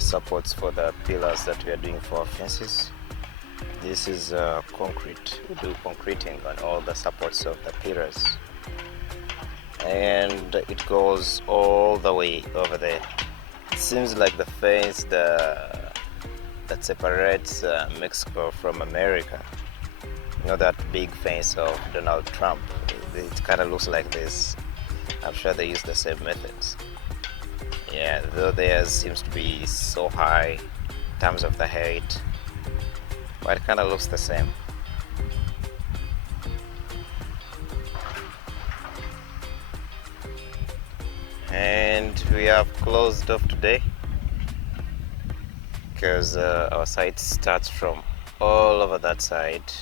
supports for the pillars that we are doing for our fences. This is concrete. We do concreting on all the supports of the pillars, and it goes all the way over there. It seems like the fence that separates Mexico from America. You know, that big fence of Donald Trump? It kind of looks like this. I'm sure they use the same methods. Yeah, though theirs seems to be so high in terms of the height, but it kind of looks the same. And we have closed off today because our site starts from all over that side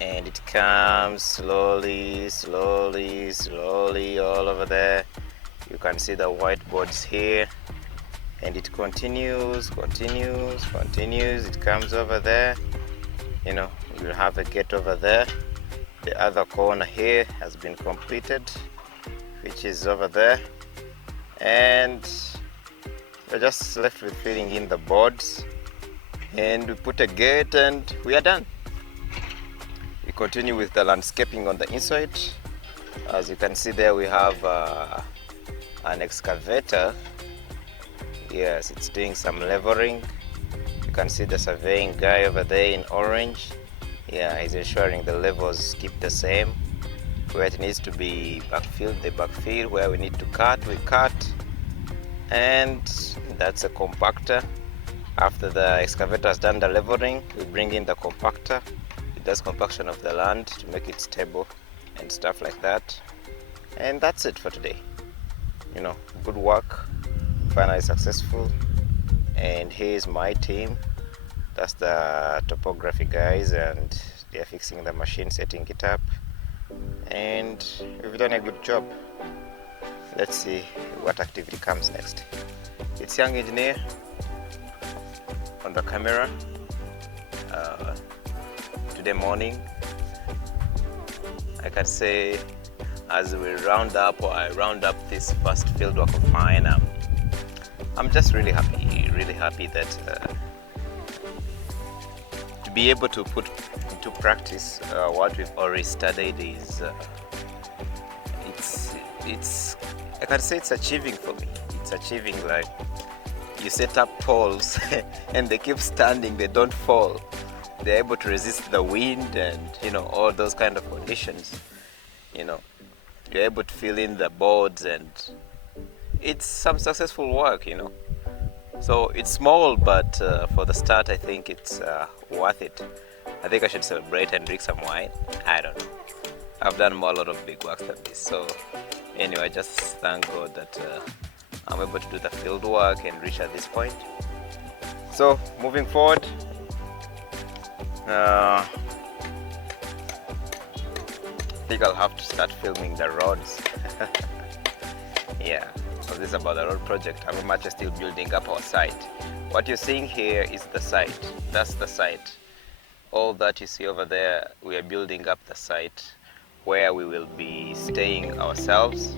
and it comes slowly all over there. You can see the whiteboards here, and it continues. It comes over there. You know, we'll have a gate over there. The other corner here has been completed, which is over there, and we're just left with filling in the boards, and we put a gate and we are done. We continue with the landscaping on the inside. As you can see there, we have an excavator. Yes, it's doing some leveling. You can see the surveying guy over there in orange. Yeah, he's ensuring the levels keep the same. Where it needs to be backfilled, they backfill. Where we need to cut, we cut. And that's a compactor. After the excavator has done the leveling, we bring in the compactor. It does compaction of the land to make it stable and stuff like that. And that's it for today. You know, good work, finally successful. And here's my team. That's the topography guys, and they're fixing the machine, setting it up. And we've done a good job. Let's see what activity comes next. It's Young Engineer on the camera. Today morning, I can say, as we round up, or I round up this first fieldwork of mine, I'm just really happy that to be able to put into practice what we've already studied is it's I can say it's achieving for me. It's achieving, like you set up poles and they keep standing, they don't fall. They're able to resist the wind and, you know, all those kind of conditions. You know, you're able to fill in the boards, and it's some successful work, you know. So it's small, but for the start, I think it's worth it. I think I should celebrate and drink some wine. I don't know. I've done a lot of big works than this. So anyway, I just thank God that I'm able to do the field work and reach at this point. So moving forward, I think I'll have to start filming the roads. Yeah, so this is about the road project. I'm much still building up our site. What you're seeing here is the site. That's the site. All that you see over there, we are building up the site where we will be staying ourselves.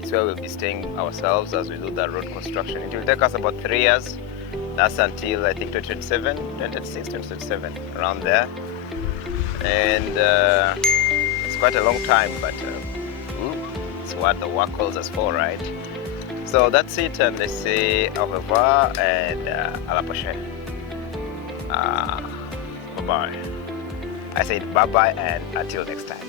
It's where we'll be staying ourselves as we do the road construction. It will take us about 3 years. That's until I think 2027, 2026, 2027, around there. And it's quite a long time, but it's what the work calls us for, right? So that's it, and they say au revoir and à la prochaine. Bye-bye. I said bye-bye and until next time.